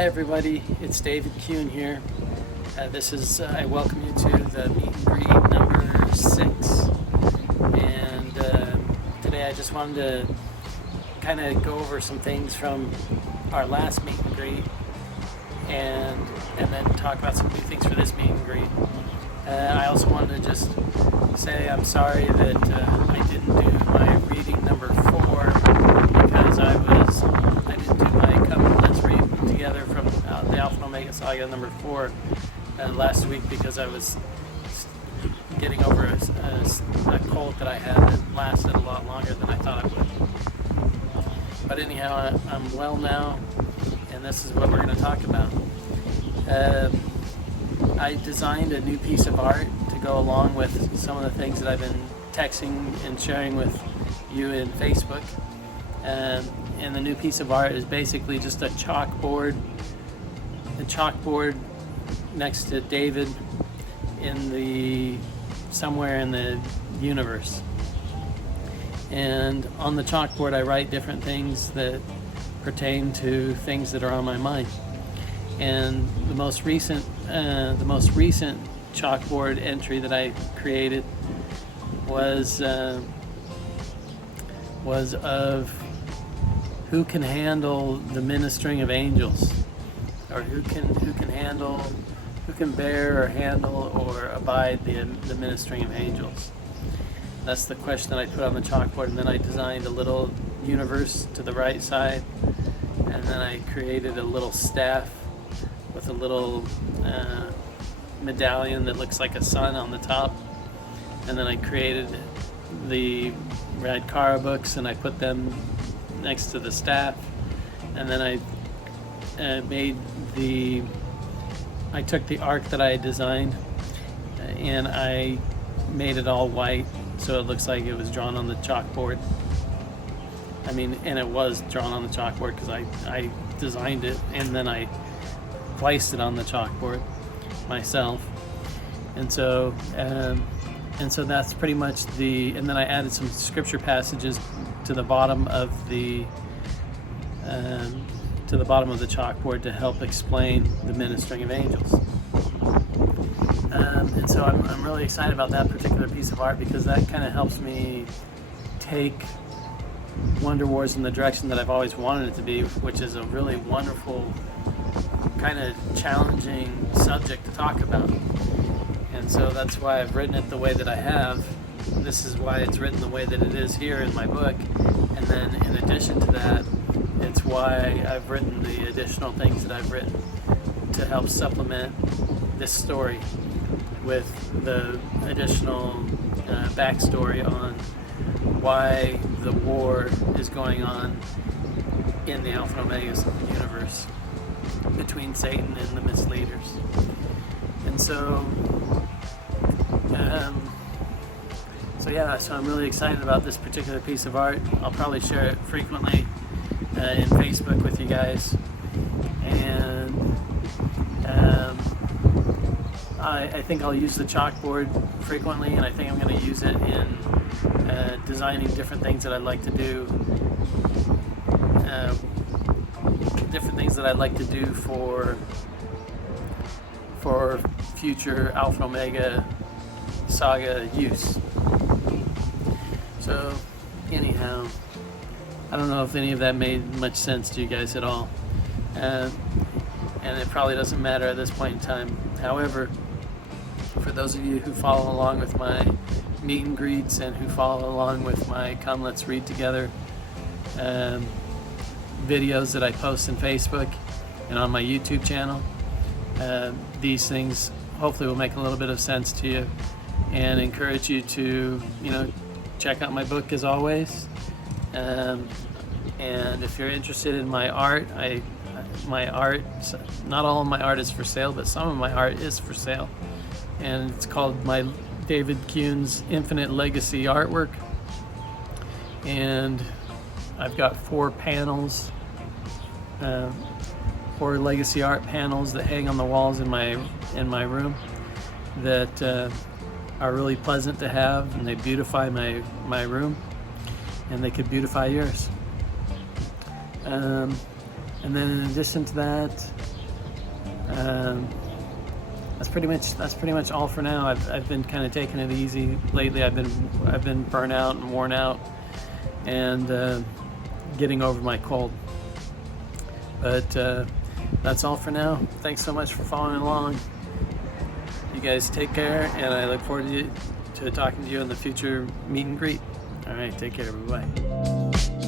Hi everybody, it's David Kuhn here. I welcome you to the meet and greet number 6. And today I just wanted to kind of go over some things from our last meet and greet and then talk about some new things for this meet and greet. I also wanted to just say I'm sorry that I didn't do my reading number 4 because I didn't do my Come Let's Read Together from the Alpha and Omega Saga number 4 last week because I was getting over a cold that I had that lasted a lot longer than I thought it would. But anyhow, I'm well now, and this is what we're going to talk about. I designed a new piece of art to go along with some of the things that I've been texting and sharing with you in Facebook. And the new piece of art is basically just a chalkboard next to David somewhere in the universe. And on the chalkboard I write different things that pertain to things that are on my mind. And the most recent chalkboard entry that I created was of who can handle the ministering of angels, or who can bear or handle or abide the ministering of angels. That's the question that I put on the chalkboard, and then I designed a little universe to the right side, and then I created a little staff with a little medallion that looks like a sun on the top, and then I created the Radkara books and I put them next to the staff, and then I took the arc that I had designed and I made it all white so it looks like it was drawn on the chalkboard. And it was drawn on the chalkboard because I designed it and then I placed it on the chalkboard myself. And so that's pretty much and then I added some scripture passages to the bottom of the chalkboard to help explain the ministering of angels. And so I'm really excited about that particular piece of art because that kind of helps me take Wonder Wars in the direction that I've always wanted it to be, which is a really wonderful, kind of challenging subject to talk about. And so that's why I've written it the way that I have. This is why it's written the way that it is here in my book. And then in addition to that, it's why I've written the additional things that I've written to help supplement this story with the additional backstory on why the war is going on in the Alpha and Omega universe between Satan and the misleaders. And so I'm really excited about this particular piece of art. I'll probably share it frequently in Facebook with you guys, and I think I'll use the chalkboard frequently, and I think I'm going to use it in designing different things that I'd like to do, for future Alpha and Omega Saga use. So anyhow, I don't know if any of that made much sense to you guys at all, and it probably doesn't matter at this point in time. However, for those of you who follow along with my meet and greets and who follow along with my Come Let's Read Together videos that I post in Facebook and on my YouTube channel, these things hopefully will make a little bit of sense to you and encourage you to check out my book as always. And if you're interested in my art, not all of my art is for sale, but some of my art is for sale, and it's called my David Kuhn's Infinite Legacy Artwork, and I've got 4 panels, 4 legacy art panels that hang on the walls in my room that are really pleasant to have, and they beautify my room, and they could beautify yours. And then in addition to that, That's pretty much all for now. I've been kind of taking it easy lately. I've been burnt out and worn out, and getting over my cold. But that's all for now. Thanks so much for following along. You guys take care, and I look forward to talking to you in the future meet and greet. All right, take care. Bye-bye.